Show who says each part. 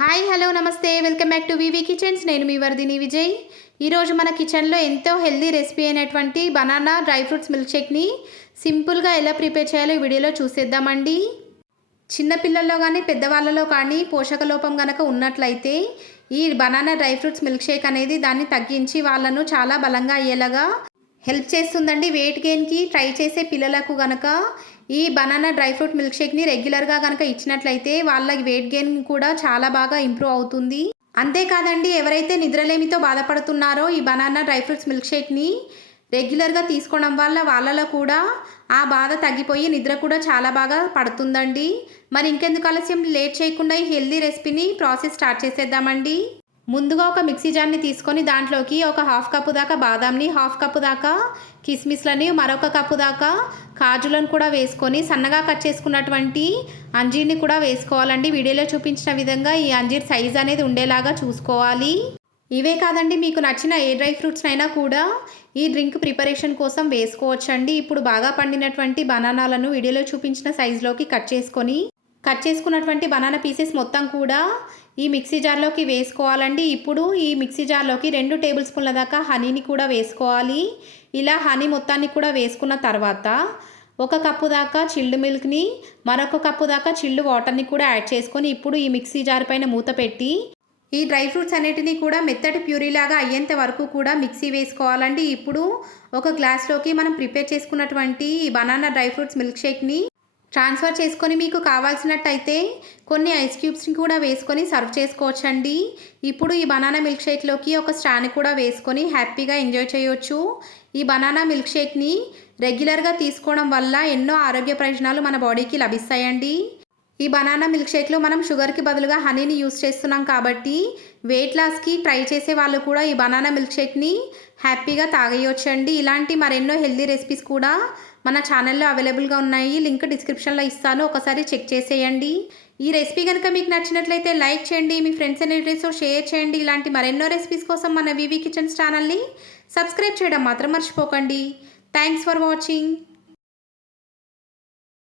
Speaker 1: Hi hello నమస్తే. Welcome back to VV kitchens. నేను మీ వర్దిని విజయ్. ఈరోజు మన కిచెన్లో ఎంతో హెల్దీ రెసిపీ అయినటువంటి బనానా డ్రై ఫ్రూట్స్ మిల్క్ షేక్ని సింపుల్గా ఎలా ప్రిపేర్ చేయాలో ఈ వీడియోలో చూసేద్దామండి. చిన్నపిల్లల్లో కానీ పెద్దవాళ్ళలో కానీ పోషక లోపం కనుక ఉన్నట్లయితే ఈ banana dry fruits milk shake అనేది దాన్ని తగ్గించి వాళ్ళను చాలా బలంగా అయ్యేలాగా హెల్ప్ చేస్తుందండి. వెయిట్ గెయిన్కి ట్రై చేసే పిల్లలకు గనక ఈ బనానా డ్రై ఫ్రూట్ మిల్క్ షేక్ని రెగ్యులర్గా కనుక ఇచ్చినట్లయితే వాళ్ళ వెయిట్ గెయిన్ కూడా చాలా బాగా ఇంప్రూవ్ అవుతుంది. అంతేకాదండి ఎవరైతే నిద్రలేమితో బాధపడుతున్నారో ఈ బనానా డ్రై ఫ్రూట్స్ మిల్క్ షేక్ని రెగ్యులర్గా తీసుకోవడం వల్ల వాళ్ళలో కూడా ఆ బాధ తగ్గిపోయి నిద్ర కూడా చాలా బాగా పడుతుందండి. మరి ఇంకెందుకు ఆలస్యం? లేట్ చేయకుండా ఈ హెల్దీ రెసిపీని ప్రాసెస్ స్టార్ట్ చేసేద్దామండి. ముందుగా ఒక మిక్సీ జార్ని తీసుకొని దాంట్లోకి ఒక హాఫ్ కప్పు దాకా బాదాంని హాఫ్ కప్పు దాకా కిస్మిస్లని మరొక కప్పు దాకా కాజులను కూడా వేసుకొని సన్నగా కట్ చేసుకున్నటువంటి అంజీర్ని కూడా వేసుకోవాలండి. వీడియోలో చూపించిన విధంగా ఈ అంజీర్ సైజ్ అనేది ఉండేలాగా చూసుకోవాలి. ఇవే కాదండి మీకు నచ్చిన ఏ డ్రై ఫ్రూట్స్ అయినా కూడా ఈ డ్రింక్ ప్రిపరేషన్ కోసం వేసుకోవచ్చండి. ఇప్పుడు బాగా పండినటువంటి బనానాలను వీడియోలో చూపించిన సైజులోకి కట్ చేసుకొని కట్ చేసుకున్నటువంటి బనానా పీసెస్ మొత్తం కూడా ఈ మిక్సీ జార్లోకి వేసుకోవాలండి. ఇప్పుడు ఈ మిక్సీ జార్లోకి రెండు టేబుల్ స్పూన్ల దాకా హనీని కూడా వేసుకోవాలి. ఇలా హనీ మొత్తాన్ని కూడా వేసుకున్న తర్వాత ఒక కప్పు దాకా చిల్డ్ మిల్క్ని మరొక కప్పు దాకా చిల్డ్ వాటర్ని కూడా యాడ్ చేసుకొని ఇప్పుడు ఈ మిక్సీ జార్ పైన మూత పెట్టి ఈ డ్రై ఫ్రూట్స్ అన్నిటినీ కూడా మెత్తటి ప్యూరీలాగా అయ్యేంత వరకు కూడా మిక్సీ వేసుకోవాలండి. ఇప్పుడు ఒక గ్లాస్లోకి మనం ప్రిపేర్ చేసుకున్నటువంటి ఈ బనానా డ్రై ఫ్రూట్స్ మిల్క్ షేక్ని ట్రాన్స్ఫర్ చేసుకొని మీకు కావాల్సినట్టయితే కొన్ని ఐస్ క్యూబ్స్ని కూడా వేసుకొని సర్వ్ చేసుకోవచ్చండి. ఇప్పుడు ఈ బనానా మిల్క్ షేక్లోకి ఒక స్టాండ్ కూడా వేసుకొని హ్యాపీగా ఎంజాయ్ చేయొచ్చు. ఈ బనానా మిల్క్ షేక్ని రెగ్యులర్గా తీసుకోవడం వల్ల ఎన్నో ఆరోగ్య ప్రయోజనాలు మన బాడీకి లభిస్తాయండి. ఈ బనానా మిల్క్ షేక్లో మనం షుగర్కి బదులుగా హనీని యూస్ చేస్తున్నాం కాబట్టి వెయిట్ లాస్కి ట్రై చేసే వాళ్ళు కూడా ఈ బనానా మిల్క్ షేక్ని హ్యాపీగా తాగేయొచ్చండి. ఇలాంటి మరెన్నో హెల్దీ రెసిపీస్ కూడా మన ఛానల్లో అవైలబుల్గా ఉన్నాయి. లింక్ డిస్క్రిప్షన్లో ఇస్తాను. ఒకసారి చెక్ చేసేయండి. ఈ రెసిపీ కనుక మీకు నచ్చినట్లయితే లైక్ చేయండి. మీ ఫ్రెండ్స్ అండ్ రిలేటివ్స్తో షేర్ చేయండి. ఇలాంటి మరెన్నో రెసిపీస్ కోసం మన వివి కిచెన్స్ ఛానల్ని సబ్స్క్రైబ్ చేయడం మాత్రం మర్చిపోకండి. Thanks for watching.